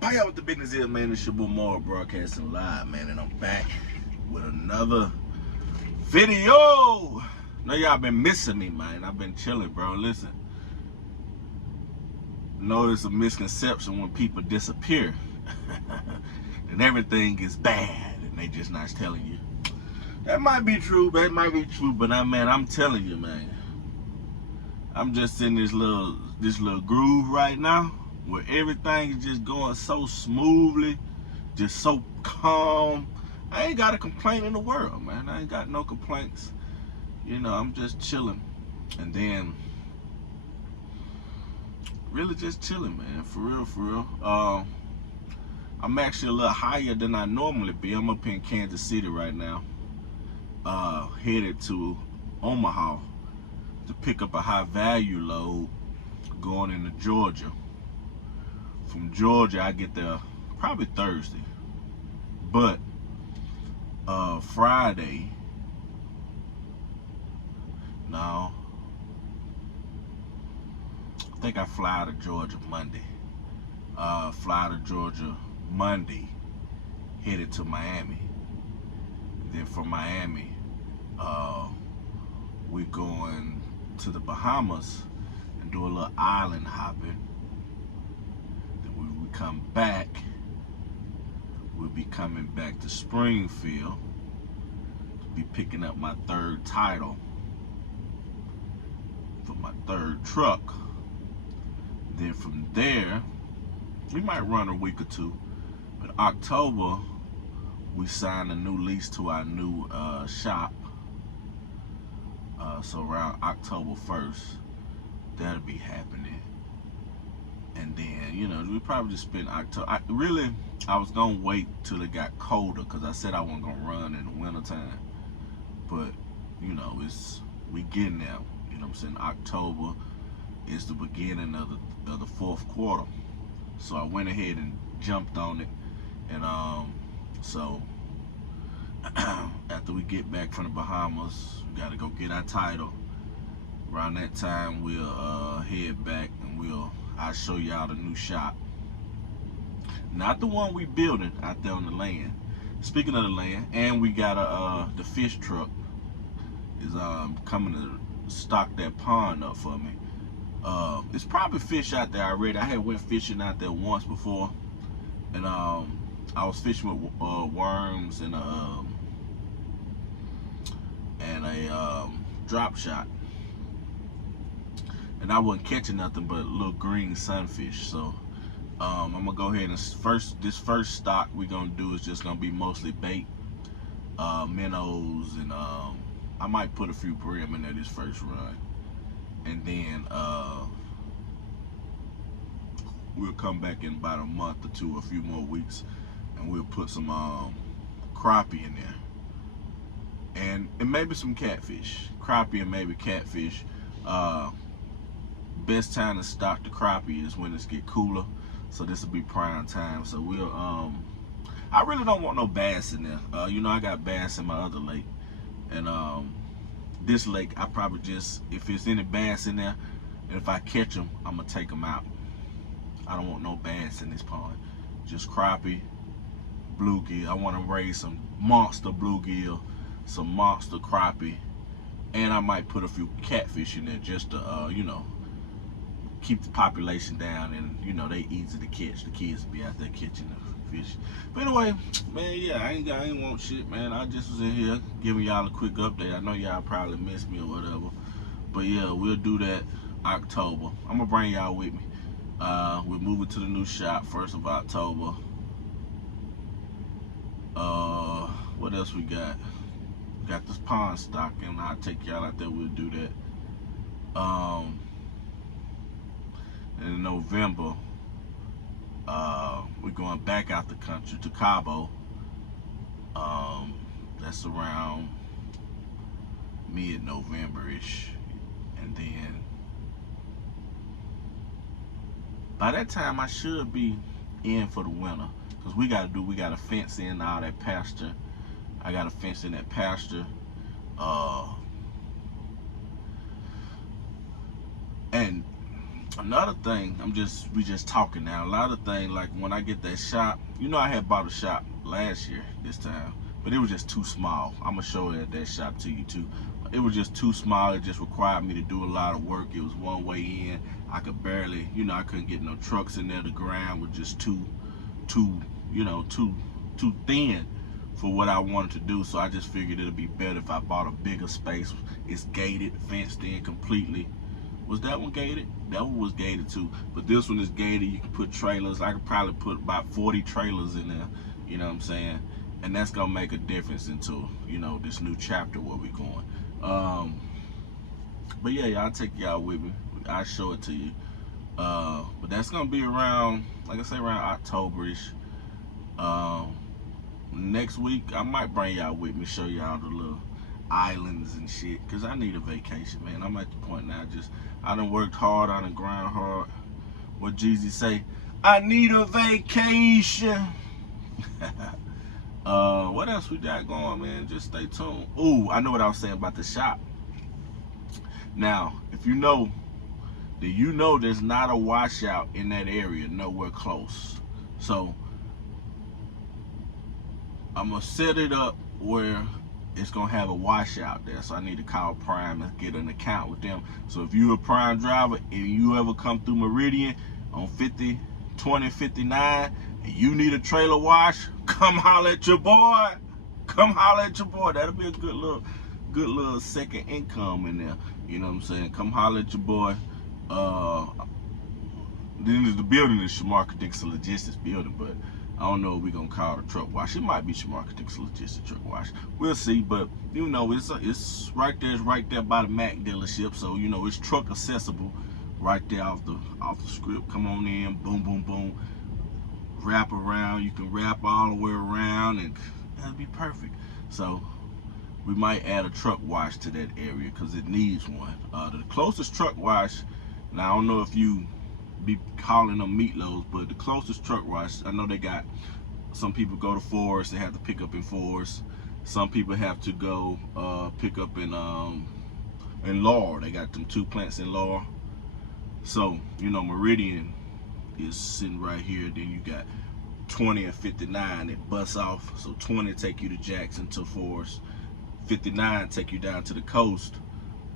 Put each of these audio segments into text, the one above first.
Payoff with the business is, man. It's your boy Moore broadcasting live, man, and I'm back with another video. Know y'all been missing me, man. I've been chilling, bro. Listen, know it's a misconception when people disappear and everything is bad, and they just not telling you. That might be true, but I'm telling you, man. I'm just in this little groove right now where everything is just going so smoothly, just so calm. I ain't got a complaint in the world, man. I ain't got no complaints. You know, I'm just chilling. And then, really just chilling, man. For real. I'm actually a little higher than I normally be. I'm up in Kansas City right now. Headed to Omaha to pick up a high value load going into Georgia. From Georgia, I get there probably Thursday, but Friday, no, I think I fly to Georgia Monday. Headed to Miami. Then from Miami, we're going to the Bahamas and do a little island hopping. Then when we come back, we'll be coming back to Springfield to be picking up my third title for my third truck. Then from there, we might run a week or two. But October, we signed a new lease to our new shop. So around October 1st, that'll be happening. And then, you know, we probably just spend October. I was gonna wait till it got colder because I said I wasn't gonna run in the wintertime. But, you know, we getting there. You know what I'm saying? October is the beginning of the fourth quarter. So I went ahead and jumped on it. And so after we get back from the Bahamas, we gotta go get our title. Around that time, we'll head back and I'll show y'all the new shop. Not the one we building out there on the land. Speaking of the land, and we got the fish truck is coming to stock that pond up for me. It's probably fish out there already. I had went fishing out there once before, and I was fishing with worms and a drop shot, and I wasn't catching nothing but little green sunfish. So I'm gonna go ahead and this first stock we're gonna do is just gonna be mostly bait, minnows, and I might put a few brim in there this first run, and then we'll come back in about a month or two, a few more weeks, and we'll put some crappie in there, and maybe some catfish. Crappie and maybe catfish. Best time to stock the crappie is when it's get cooler, so this will be prime time. So we'll I really don't want no bass in there. You know, I got bass in my other lake, and this lake I probably just, if there's any bass in there, and if I catch them, I'm gonna take them out. I don't want no bass in this pond. Just crappie, bluegill. I want to raise some monster bluegill, some monster crappie, and I might put a few catfish in there just to, you know, keep the population down. And you know, they easy to catch. The kids be out there catching the fish. But anyway, man, yeah, I ain't want shit, man. I just was in here giving y'all a quick update. I know y'all probably missed me or whatever, but yeah, we'll do that October. I'm gonna bring y'all with me. We're moving to the new shop 1st of October. What else we got? We got this pond stock, and I'll take y'all out there. We'll do that. In November, we're going back out the country to Cabo. That's around mid-November-ish, and then by that time I should be in for the winter, because we gotta fence in all that pasture. I gotta fence in that pasture. And Another thing, we just talking now. A lot of things, like when I get that shop, you know, I had bought a shop last year this time, but it was just too small. I'm gonna show it at that shop to you too. It was just too small. It just required me to do a lot of work. It was one way in. I could barely, you know, I couldn't get no trucks in there. The ground was just too, you know, too thin for what I wanted to do. So I just figured it'd be better if I bought a bigger space. It's gated, fenced in completely. Was that one gated? That one was gated too. But this one is gated. You can put trailers. I could probably put about 40 trailers in there. You know what I'm saying? And that's gonna make a difference into, you know, this new chapter where we're going. But yeah, I'll take y'all with me. I'll show it to you. But that's gonna be around, like I say, around October-ish. Next week I might bring y'all with me, show y'all the little islands and shit, cause I need a vacation, man. I'm at the point now, I done worked hard, I done grind hard. What Jeezy say? I need a vacation. What else we got going, man? Just stay tuned. Ooh, I know what I was saying about the shop. Now, if you know, then you know there's not a washout in that area, nowhere close. So I'm gonna set it up where it's gonna have a washout there. So I need to call Prime and get an account with them. So if you're a Prime driver and you ever come through Meridian on 50, 20, 59, and you need a trailer wash, come holler at your boy. Come holler at your boy. That'll be a good little second income in there. You know what I'm saying? Come holler at your boy. Then the building is Shamarka Dixon Logistics building, but I don't know what we're gonna call the truck wash. It might be Shamarka Dixon Logistics truck wash. We'll see, but you know, it's right there. It's right there by the Mac dealership, so you know it's truck accessible, right there off the script. Come on in, boom, boom, boom. Wrap around. You can wrap all the way around, and that'll be perfect. So we might add a truck wash to that area because it needs one. The closest truck wash. Now I don't know if you be calling them meatloaves, but the closest truck wash, I know they got, some people go to Forest, they have to pick up in Forest. Some people have to go pick up in Laurel. They got them 2 plants in Laurel. So, you know, Meridian is sitting right here. Then you got 20 and 59 that bust off. So 20 take you to Jackson to Forest. 59 take you down to the coast,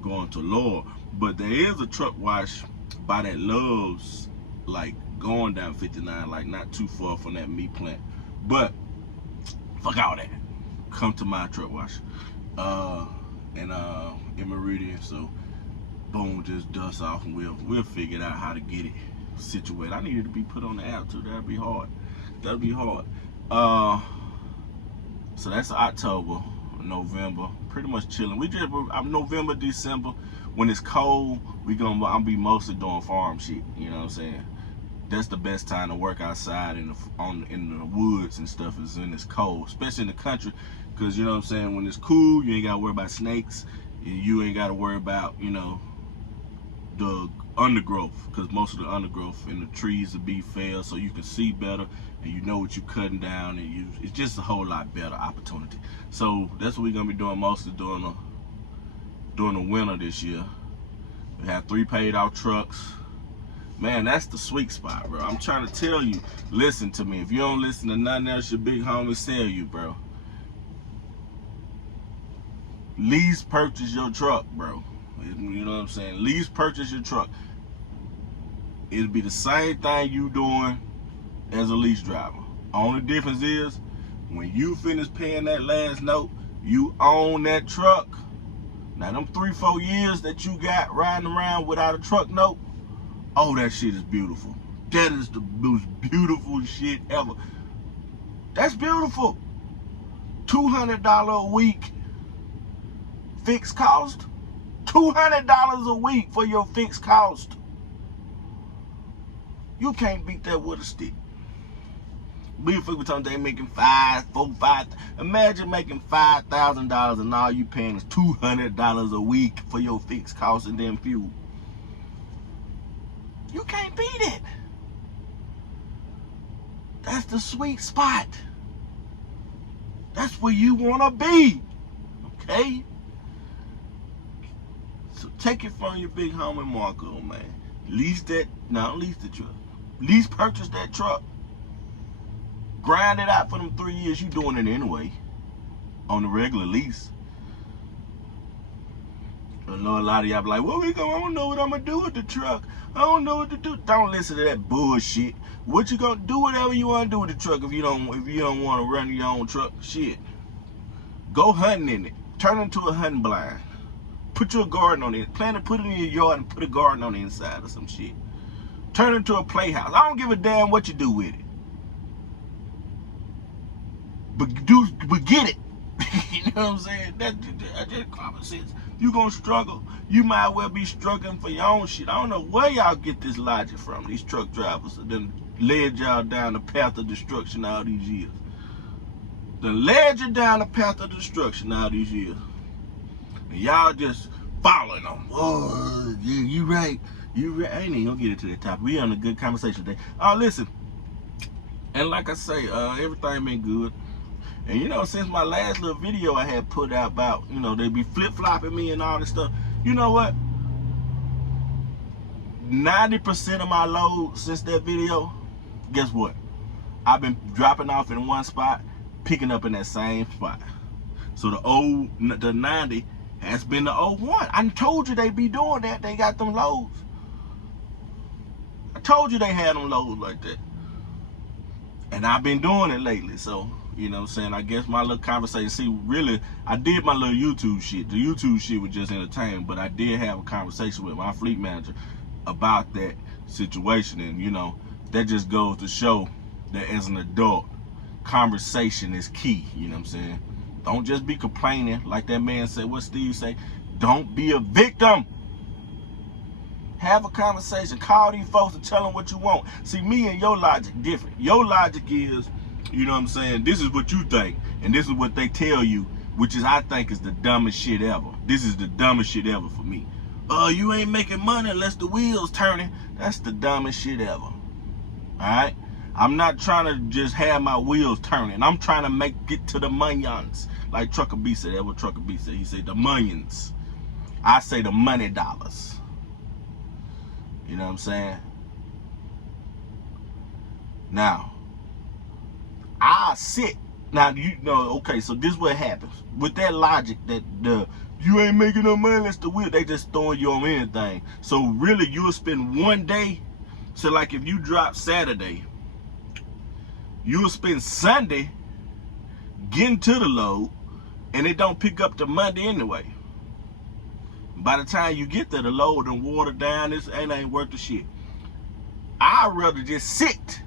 going to Laurel. But there is a truck wash by that Love's, like going down 59, like not too far from that meat plant. But fuck all that. Come to my truck wash. In Meridian. So boom, just dust off, and we'll figure out how to get it situated. I needed to be put on the app too. That'll be hard. So that's October, November. Pretty much chilling. I'm November, December. When it's cold, I'll be mostly doing farm shit. You know what I'm saying? That's the best time to work outside in the woods and stuff, is when it's cold, especially in the country. Cause you know what I'm saying, when it's cool, you ain't gotta worry about snakes. You ain't gotta worry about, you know, the undergrowth, because most of the undergrowth in the trees will be fell, so you can see better and you know what you're cutting down, and it's just a whole lot better opportunity. So that's what we're gonna be doing mostly during the winter this year. We have 3 paid out trucks. Man, that's the sweet spot, bro. I'm trying to tell you, listen to me. If you don't listen to nothing else your big homies tell you, bro, lease purchase your truck, bro. You know what I'm saying? Lease purchase your truck. It'll be the same thing you doing as a lease driver. Only difference is, when you finish paying that last note, you own that truck. Now them 3-4 years that you got riding around without a truck note, oh, that shit is beautiful. That is the most beautiful shit ever. That's beautiful. $200 a week fixed cost. $200 a week for your fixed cost. You can't beat that with a stick. We talking they making $5. Imagine making $5,000 and all you paying is $200 a week for your fixed cost and then fuel. You can't beat it. That's the sweet spot. That's where you wanna be. Okay? So take it from your big homie Marco, man. Lease that, no, don't lease the truck. Lease purchase that truck. Grind it out for them 3 years. You doing it anyway on the regular lease. I know a lot of y'all be like, well, I don't know what I'm gonna do with the truck. I don't know what to do. Don't listen to that bullshit. What you gonna do? Whatever you wanna do with the truck. If you don't want to run your own truck, shit. Go hunting in it. Turn it into a hunting blind. Put your garden on it. Put it in your yard and put a garden on the inside or some shit. Turn it into a playhouse. I don't give a damn what you do with it. But get it. You know what I'm saying? That's just common sense. You gonna struggle, you might well be struggling for your own shit. I don't know where y'all get this logic from, these truck drivers that done led y'all down the path of destruction all these years. Done led you down the path of destruction all these years. And y'all just following them. Oh, yeah, you right. You right. I ain't even gonna get into that topic. We on a good conversation today. Listen. And like I say, everything been good. And you know, since my last little video I had put out about, you know, they be flip-flopping me and all this stuff. You know what? 90% of my load since that video, guess what? I've been dropping off in one spot, picking up in that same spot. So the 90 has been the 01. I told you they be doing that. They got them loads. I told you they had them loads like that. And I've been doing it lately, so, you know what I'm saying? I guess my little conversation, see, really, I did my little YouTube shit. The YouTube shit was just entertainment, but I did have a conversation with my fleet manager about that situation. And, you know, that just goes to show that as an adult, conversation is key, you know what I'm saying? Don't just be complaining, like that man said, what Steve say? Don't be a victim. Have a conversation. Call these folks and tell them what you want. See, me and your logic different. Your logic is, you know what I'm saying, this is what you think, and this is what they tell you, which is, I think, is the dumbest shit ever. This is the dumbest shit ever for me. You ain't making money unless the wheels turning. That's the dumbest shit ever. Alright? I'm not trying to just have my wheels turning. I'm trying to get to the millions. Like Trucker B said. That's what Trucker B said. He said the millions. I say the money dollars. You know what I'm saying? Now, I sit. Now, you know, okay, so this is what happens. With that logic that you ain't making no money unless the wheel, they just throwing you on anything. So really, you'll spend one day. So like if you drop Saturday, you'll spend Sunday getting to the load, and it don't pick up to Monday anyway. By the time you get there, the load and water down, this ain't worth the shit. I'd rather just sit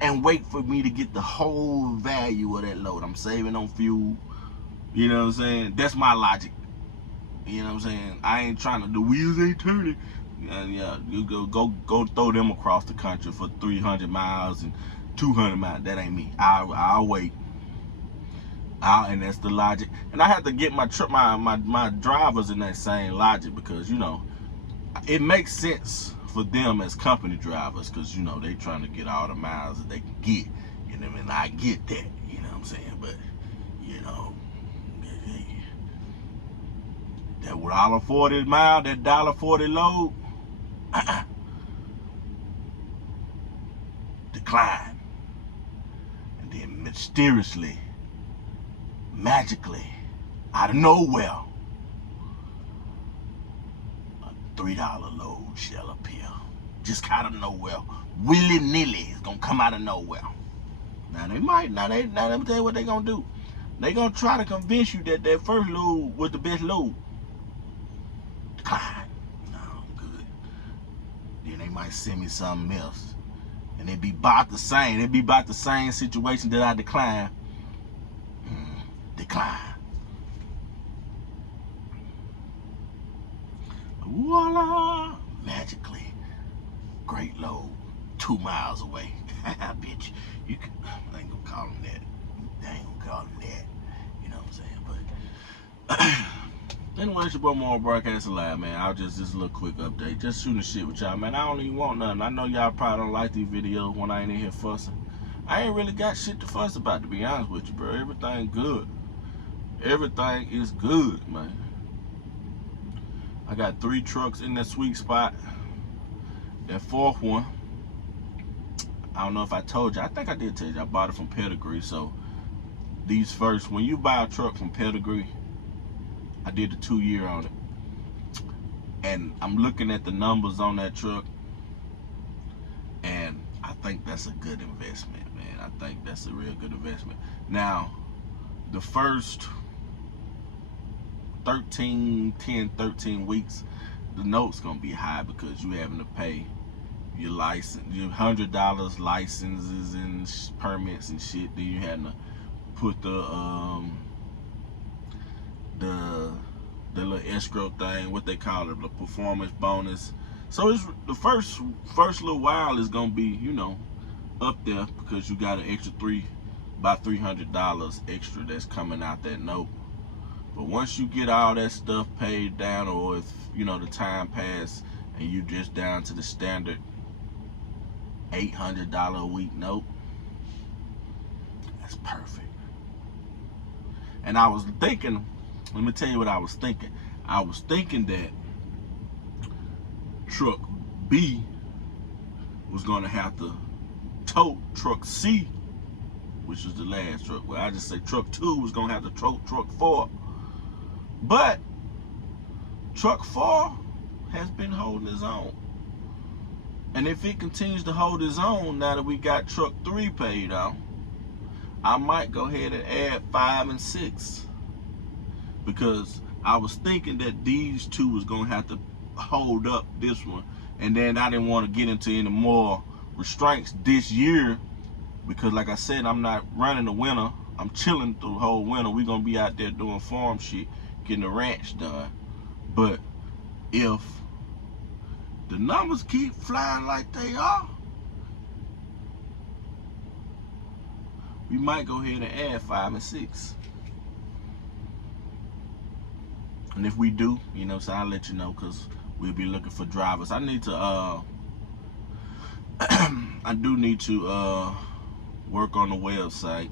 and wait for me to get the whole value of that load. I'm saving on fuel. You know what I'm saying? That's my logic. You know what I'm saying? I ain't trying to, the wheels ain't turning. Yeah, you go throw them across the country for 300 miles and 200 miles. That ain't me. I'll wait. And that's the logic. And I have to get my drivers in that same logic, because, you know, it makes sense for them as company drivers, because, you know, they trying to get all the miles that they can get. You know, and I get that. You know what I'm saying? But, you know, that $1.40 mile, that $1.40 load, decline. And then mysteriously, magically, out of nowhere, a $3 load shall appear. Just kind of nowhere. Willy-nilly. It's gonna come out of nowhere. Now they might. Now let me tell you what they gonna do. They gonna try to convince you that that first load was the best load. Decline. No, good. Then they might send me something else. And it be about the same. It be about the same situation that I decline. Decline. Voila! Magically, great load, 2 miles away. I bet you can. I ain't gonna call them that. I ain't gonna call them that. You know what I'm saying? But anyway, it's your boy More Broadcasting Live, man. I'll just this little quick update, just shooting shit with y'all, man. I don't even want nothing. I know y'all probably don't like these videos when I ain't in here fussing. I ain't really got shit to fuss about, to be honest with you, bro. Everything good. Everything is good, man. I got 3 trucks in that sweet spot. That fourth one, I don't know if I told you. I think I did tell you. I bought it from Pedigree. So these first, when you buy a truck from Pedigree, I did the 2-year on it. And I'm looking at the numbers on that truck, and I think that's a good investment, man. I think that's a real good investment. Now, the first 13 weeks, the note's gonna be high because you having to pay your license, your $100 licenses and permits and shit. Then you having to put the little escrow thing, what they call it, the performance bonus. So it's the first little while is gonna be, you know, up there because you got an extra about $300 extra that's coming out that note. But once you get all that stuff paid down, or if you know the time pass and you just down to the standard $800 a week note, that's perfect. And I was thinking, let me tell you what I was thinking. I was thinking that truck B was gonna have to tow truck C, which is the last truck. Well, I just say truck 2 was gonna have to tow truck 4. But truck 4 has been holding its own. And if it continues to hold its own now that we got truck 3 paid off, I might go ahead and add 5 and 6. Because I was thinking that these 2 was gonna have to hold up this one. And then I didn't want to get into any more restraints this year, because like I said, I'm not running the winter. I'm chilling through the whole winter. We're gonna be out there doing farm shit, getting the ranch done. But if the numbers keep flying like they are, we might go ahead and add 5 and 6. And if we do, you know, so I'll let you know, because we'll be looking for drivers. I need to I do need to work on the website.